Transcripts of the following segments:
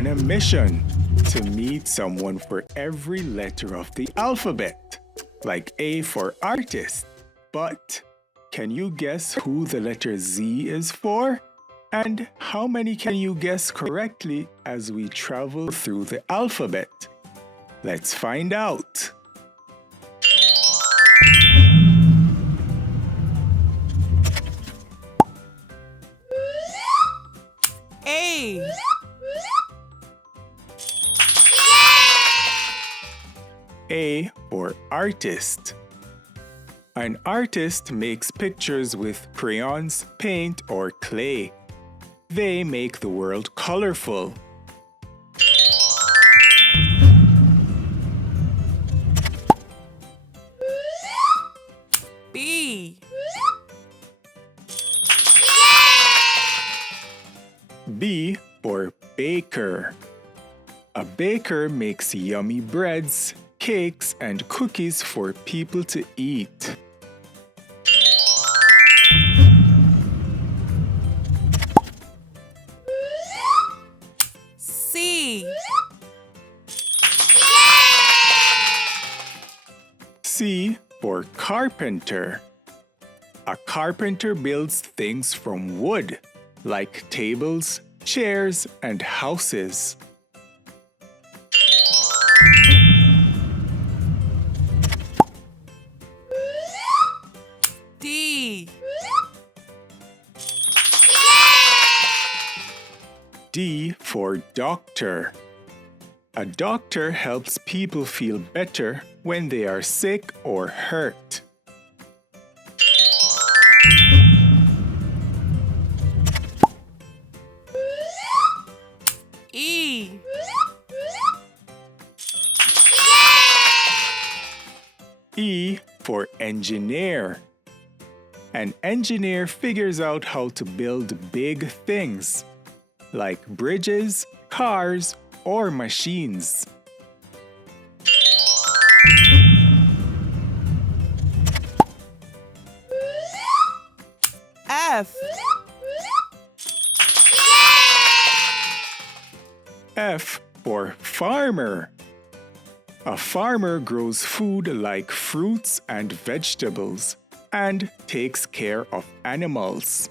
on a mission to meet someone for every letter of the alphabet, like A for artist. But can you guess who the letter Z is for? And how many can you guess correctly as we travel through the alphabet? Let's find out. A. A for artist. An artist makes pictures with crayons, paint, or clay. They make the world colorful. B. B for baker. A baker makes yummy breads, cakes, and cookies for people to eat. C. C for carpenter. A carpenter builds things from wood, like tables, chairs, and houses. D. D for doctor. A doctor helps people feel better when they are sick or hurt. E. E for engineer. An engineer figures out how to build big things, like bridges, cars, or machines. F. F for farmer. A farmer grows food like fruits and vegetables and takes care of animals.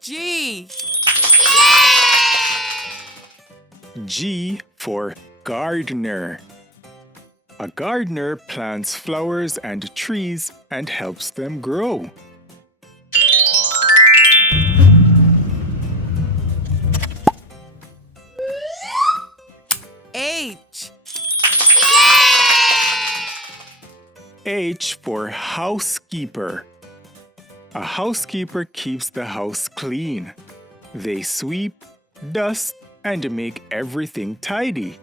G. G for gardener. A gardener plants flowers and trees and helps them grow. H. H for housekeeper. A housekeeper keeps the house clean. They sweep, dust, and make everything tidy.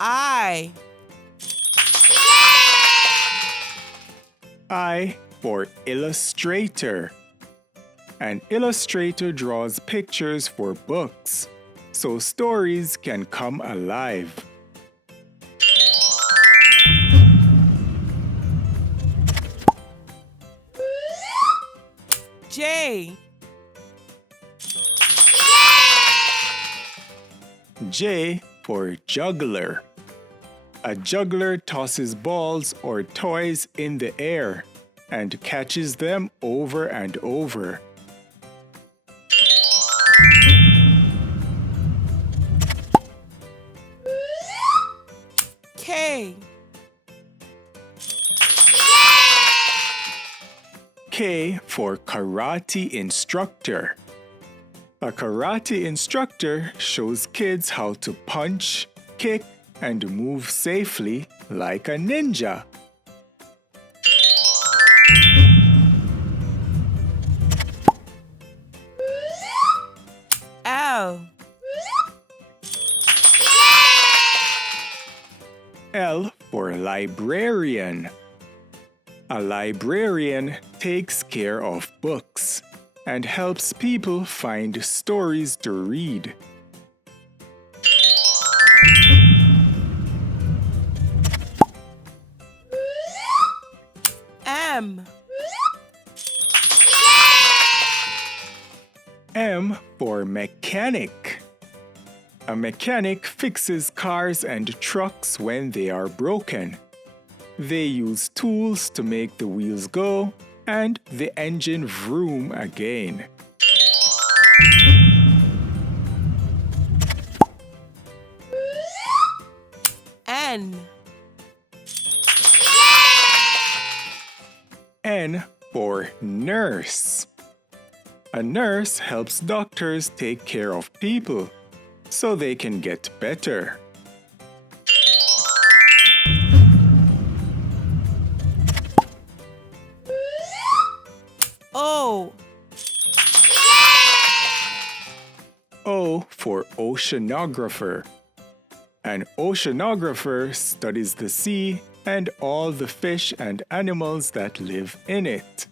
I. I for illustrator. An illustrator draws pictures for books, so stories can come alive. J. J for juggler. A juggler tosses balls or toys in the air and catches them over and over. K. K for karate instructor. A karate instructor shows kids how to punch, kick, and move safely like a ninja. L. L for librarian. A librarian takes care of books and helps people find stories to read. M. M for mechanic. A mechanic fixes cars and trucks when they are broken. They use tools to make the wheels go and the engine vroom again. N. N for nurse. A nurse helps doctors take care of people so they can get better. O. O for oceanographer. An oceanographer studies the sea and all the fish and animals that live in it.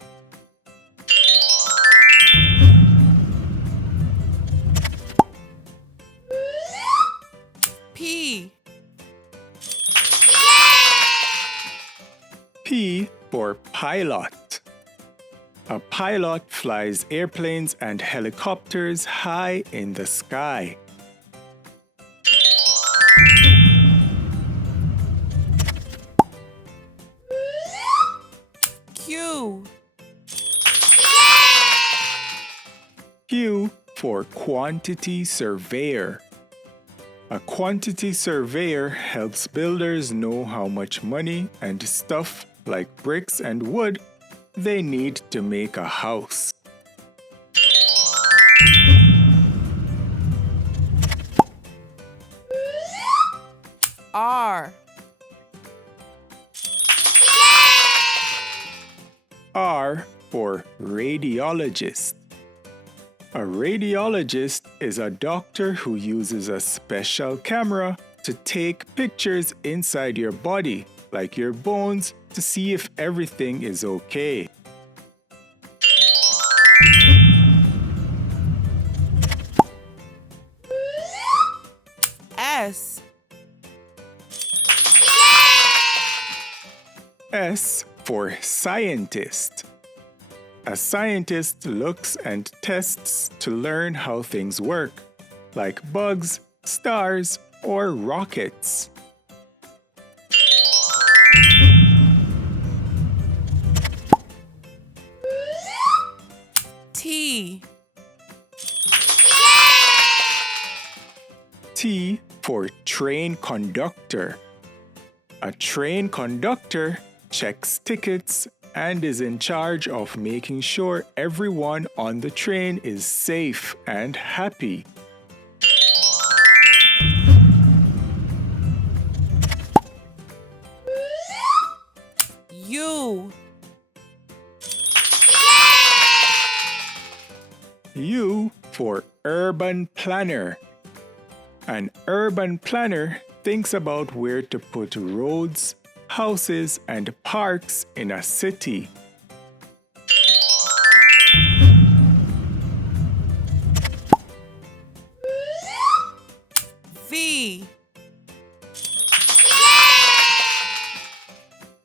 P. P for pilot. A pilot flies airplanes and helicopters high in the sky. Q. Q for quantity surveyor. A quantity surveyor helps builders know how much money and stuff like bricks and wood they need to make a house. R. R for radiologist. A radiologist is a doctor who uses a special camera to take pictures inside your body, like your bones, to see if everything is okay. S. S for scientist. A scientist looks and tests to learn how things work, like bugs, stars, or rockets. T. T for train conductor. A train conductor checks tickets and is in charge of making sure everyone on the train is safe and happy. U. U for urban planner. An urban planner thinks about where to put roads, houses, and parks in a city. V.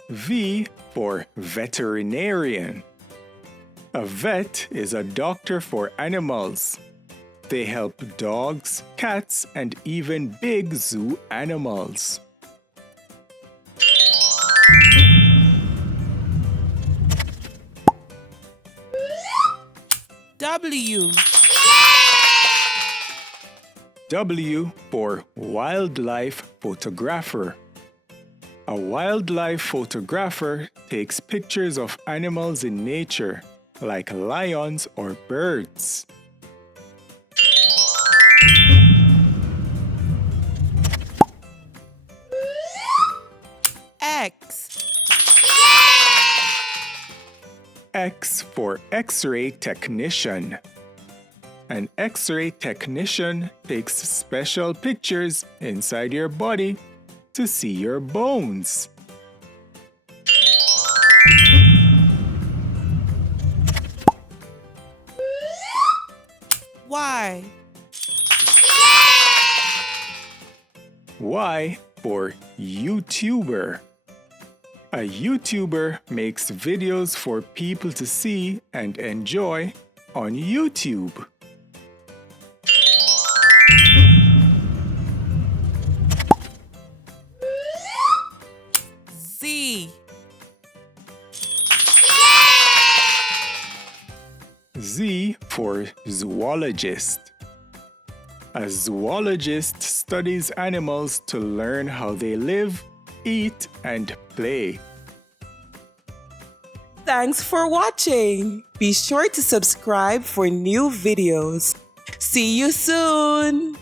V for veterinarian. A vet is a doctor for animals. They help dogs, cats, and even big zoo animals. W. W for wildlife photographer. A wildlife photographer takes pictures of animals in nature, like lions or birds. X. X for X-ray technician. An X-ray technician takes special pictures inside your body to see your bones. Y. Y for YouTuber. A YouTuber makes videos for people to see and enjoy on YouTube. Z. Z for zoologist. A zoologist studies animals to learn how they live, eat, and play. Thanks for watching. Be sure to subscribe for new videos. See you soon.